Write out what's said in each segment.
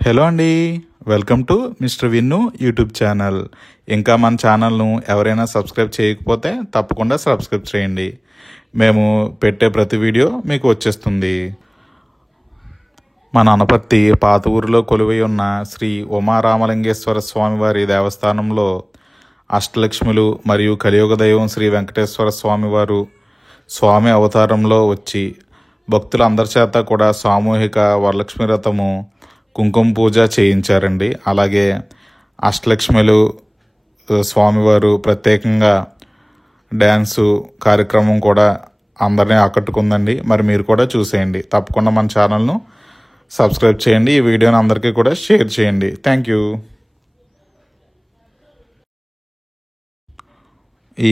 Hello అండి, welcome to mister Vinnu YouTube channel. ఇంకా మన ఛానల్ను ఎవరైనా సబ్స్క్రైబ్ చేయకపోతే తప్పకుండా సబ్స్క్రైబ్ చేయండి. మేము పెట్టే ప్రతి వీడియో మీకు వచ్చేస్తుంది. మన అనపర్తి పాత ఊరిలో కొలువై ఉన్న శ్రీ ఉమారామలింగేశ్వర స్వామివారి దేవస్థానంలో అష్టలక్ష్ములు మరియు కలియుగ దైవం శ్రీ వెంకటేశ్వర స్వామివారు స్వామి అవతారంలో వచ్చి భక్తులందరి చేత కూడా సామూహిక వరలక్ష్మి వ్రతము కుంకుమ పూజ చేయించారండి. అలాగే అష్టలక్ష్మిలు స్వామివారు ప్రత్యేకంగా డ్యాన్సు కార్యక్రమం కూడా అందరినీ ఆకట్టుకుందండి. మరి మీరు కూడా చూసేయండి. తప్పకుండా మన ఛానల్ను సబ్స్క్రైబ్ చేయండి. ఈ వీడియోని అందరికీ కూడా షేర్ చేయండి. Thank you.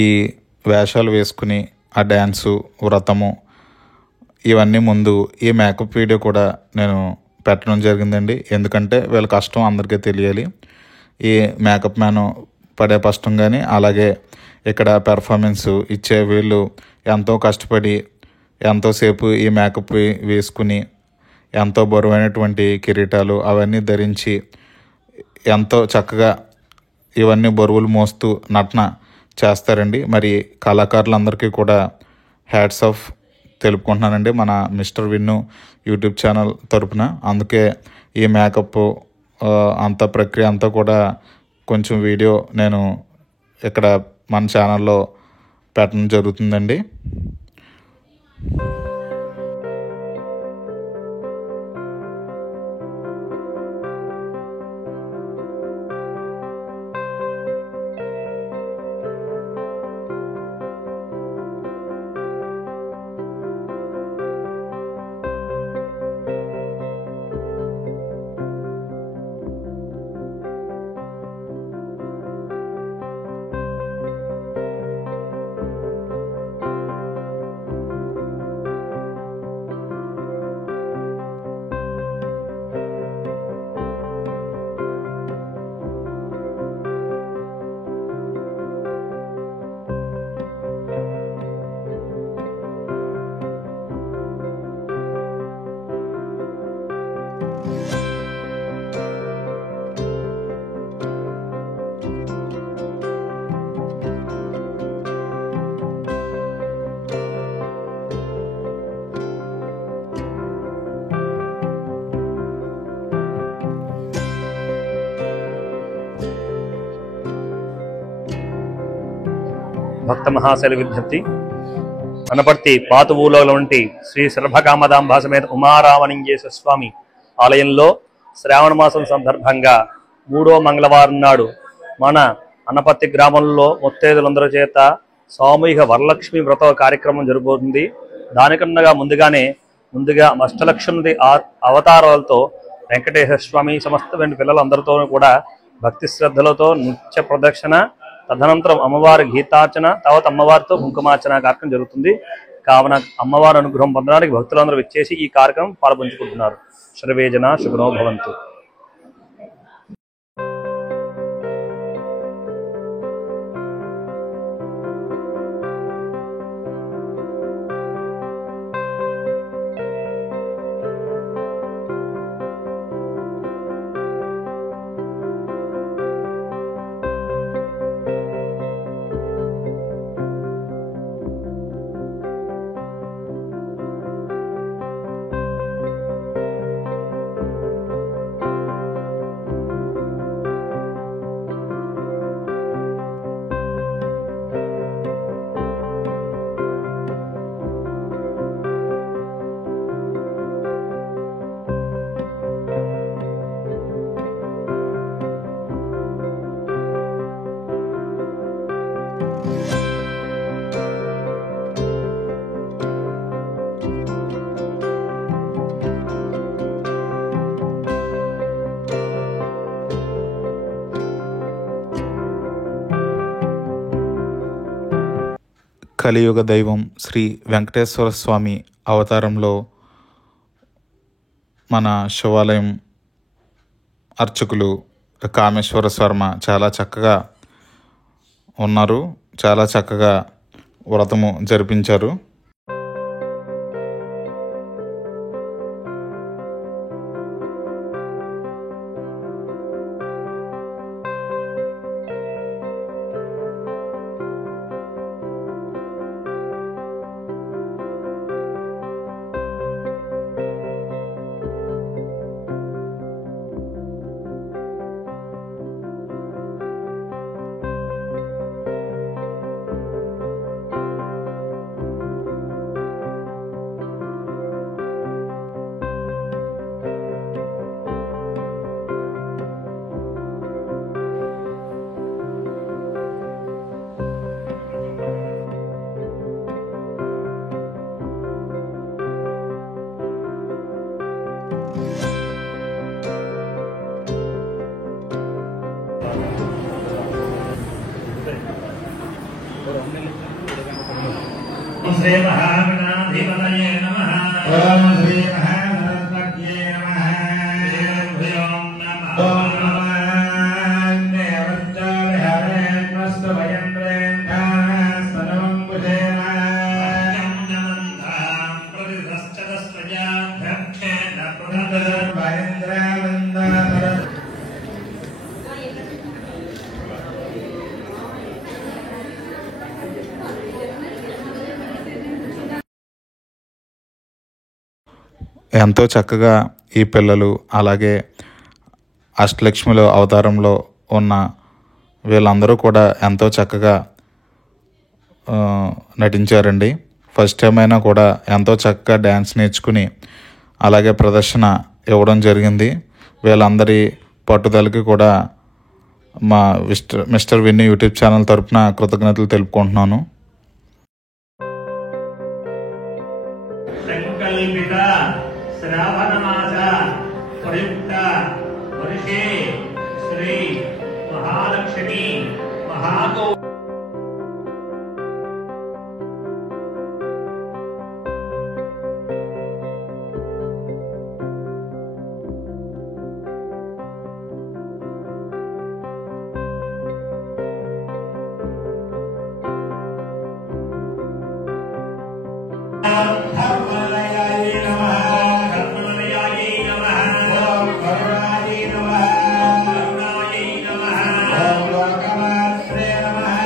ఈ వేషాలు వేసుకుని ఆ డ్యాన్సు వ్రతము ఇవన్నీ ముందు ఈ మేకప్ వీడియో కూడా నేను పెట్టడం జరిగిందండి. ఎందుకంటే వీళ్ళ కష్టం అందరికీ తెలియాలి. ఈ మేకప్ మ్యాన్ పడే కష్టం కానీ అలాగే ఇక్కడ పెర్ఫార్మెన్స్ ఇచ్చే వీళ్ళు ఎంతో కష్టపడి ఎంతోసేపు ఈ మేకప్ వేసుకుని ఎంతో బరువైనటువంటి కిరీటాలు అవన్నీ ధరించి ఎంతో చక్కగా ఇవన్నీ బరువులు మోస్తూ నటన చేస్తారండి. మరి కళాకారులందరికీ కూడా హ్యాట్స్ ఆఫ్ తెలుపుకుంటున్నానండి మన మిస్టర్ విన్ను యూట్యూబ్ ఛానల్ తరపున. అందుకే ఈ మేకప్ అంత ప్రక్రియ అంతా కూడా కొంచెం వీడియో నేను ఇక్కడ మన ఛానల్లో పెట్టడం జరుగుతుందండి. భక్త మహాశైల విజ్ఞప్తి. అనపర్తి పాత ఊళ్ళో వంటి శ్రీ సర్వకామదాంబ సమేత ఉమారామలింగేశ్వర స్వామి ఆలయంలో శ్రావణ మాసం సందర్భంగా 3వ మంగళవారం నాడు మన అనపర్తి గ్రామంలో ముత్తైదులందరి చేత సామూహిక వరలక్ష్మి వ్రత కార్యక్రమం జరగబోతుంది. దానికన్నా ముందుగా అష్టలక్ష్మి అవతారాలతో వెంకటేశ్వర స్వామి సమస్త పిల్లలందరితో కూడా భక్తి శ్రద్ధలతో నృత్య ప్రదక్షిణ, తదనంతరం అమ్మవారి గీతార్చన, తర్వాత అమ్మవారితో కుంకుమార్చన కార్యక్రమం జరుగుతుంది. కావున అమ్మవారి అనుగ్రహం పొందడానికి భక్తులందరూ వచ్చేసి ఈ కార్యక్రమం పాల్పంచుకుంటున్నారు. సర్వేజన శుభనో భవంతు. కలియుగ దైవం శ్రీ వెంకటేశ్వర స్వామి అవతారంలో మన శివాలయం అర్చకులు కామేశ్వర శర్మ చాలా చక్కగా ఉన్నారు. చాలా చక్కగా వ్రతము జరిపించారు. శ్రీ మహాగణాధిపతయే నమః. ఓం శ్రీ మహాగణపతయే నమః. ఓం నమః. ఓం నమః దేవత్యాలహరే నమస్తు భయంద్రేంద్రాః సర్వం భుజేమ. ఎంతో చక్కగా ఈ పిల్లలు అలాగే అష్టలక్ష్మిలో అవతారంలో ఉన్న వీళ్ళందరూ కూడా ఎంతో చక్కగా నటించారండి. ఫస్ట్ టైం అయినా కూడా ఎంతో చక్కగా డ్యాన్స్ నేర్చుకుని అలాగే ప్రదర్శన ఇవ్వడం జరిగింది. వీళ్ళందరి పట్టుదలకి కూడా మా మిస్టర్ విన్నీ యూట్యూబ్ ఛానల్ తరపున కృతజ్ఞతలు తెలుపుకుంటున్నాను. సంకల్పిత శ్రావణ మాస ప్రయుక్త వర్షే శ్రీ మహాలక్ష్మి మహాగౌ ధర్మలయాయ నమః. కర్మలయాయై నమః. ఓం కరుణాయ నమః. కరుణాయై నమః. ఓం లోకమాత్రే నమః.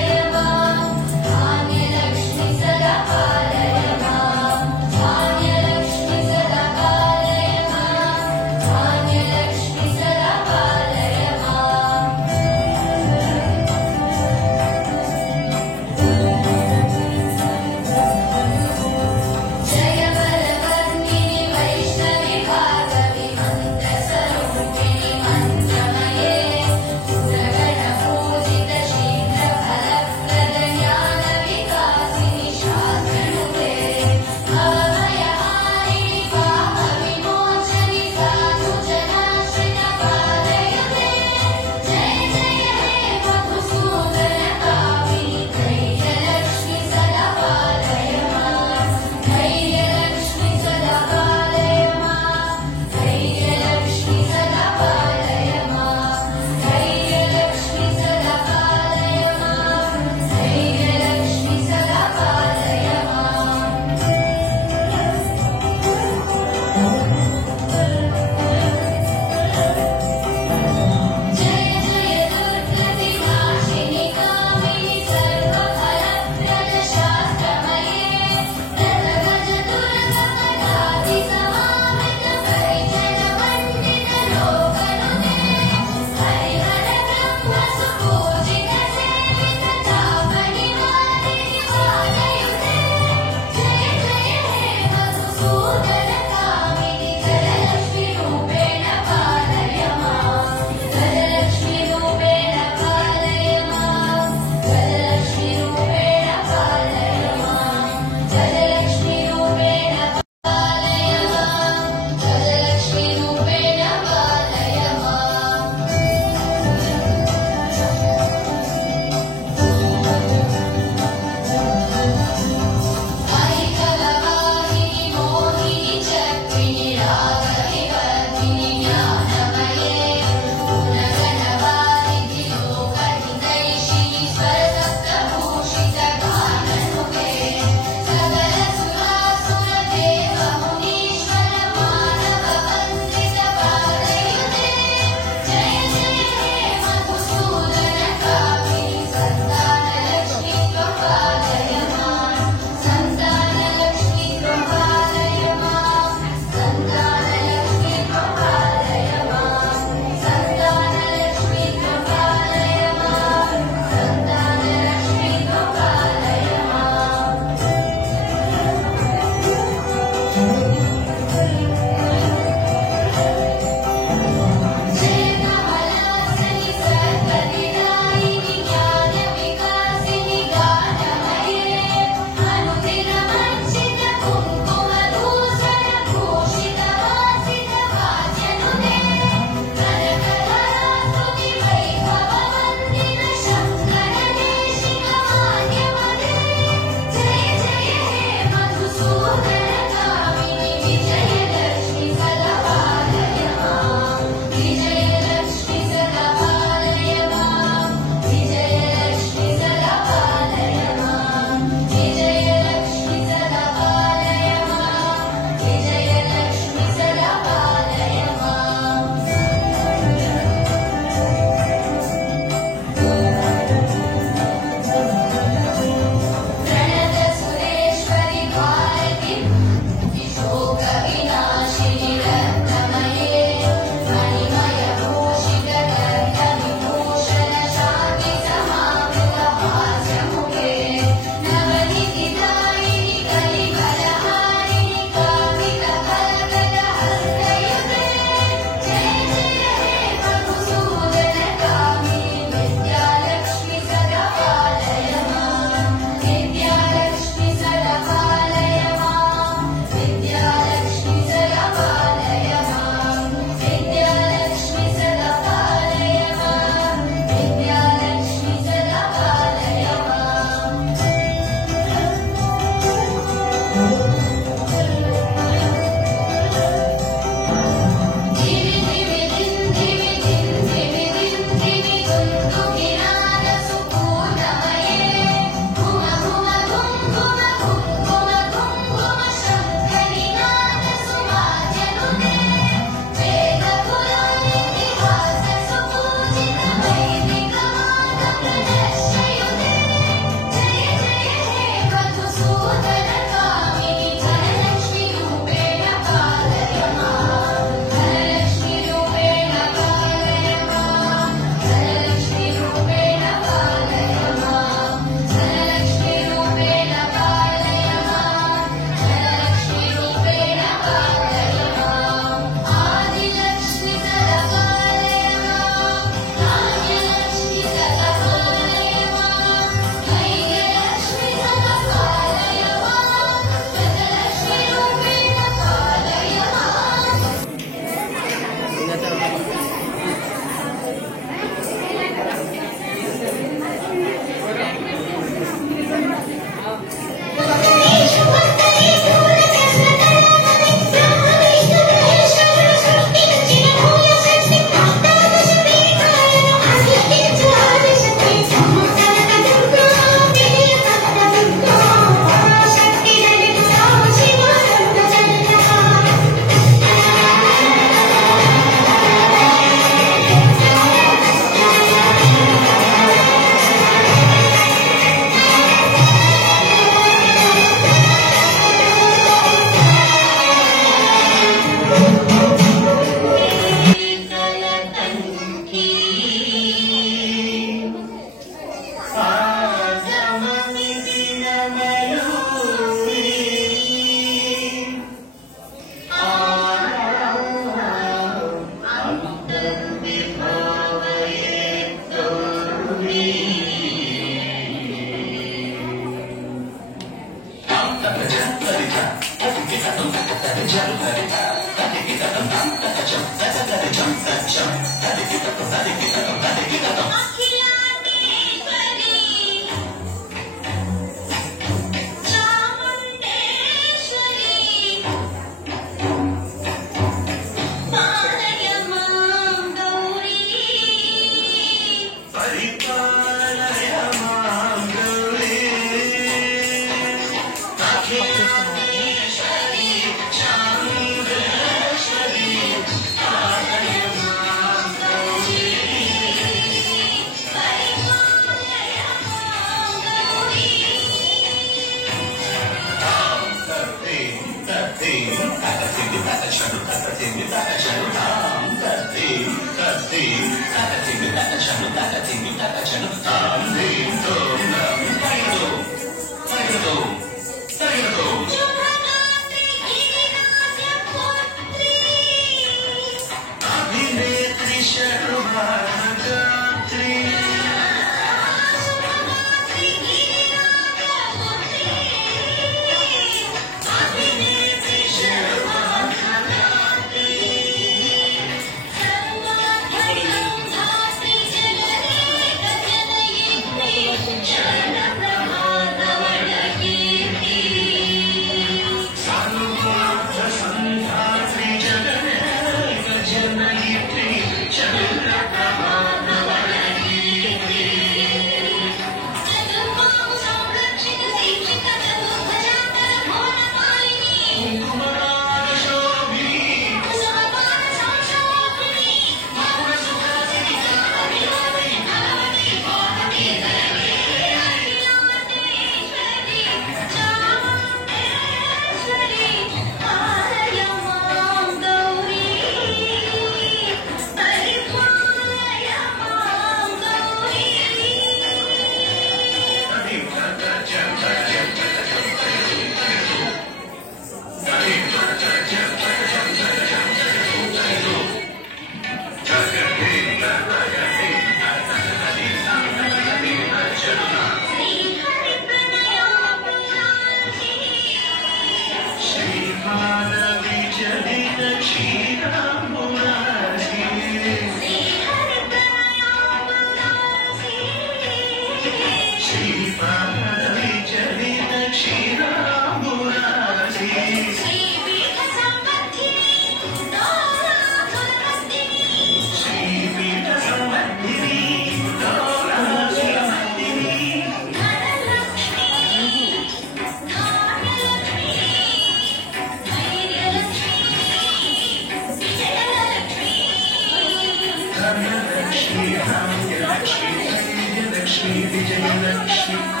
Lexmi, Vijayalakshmi.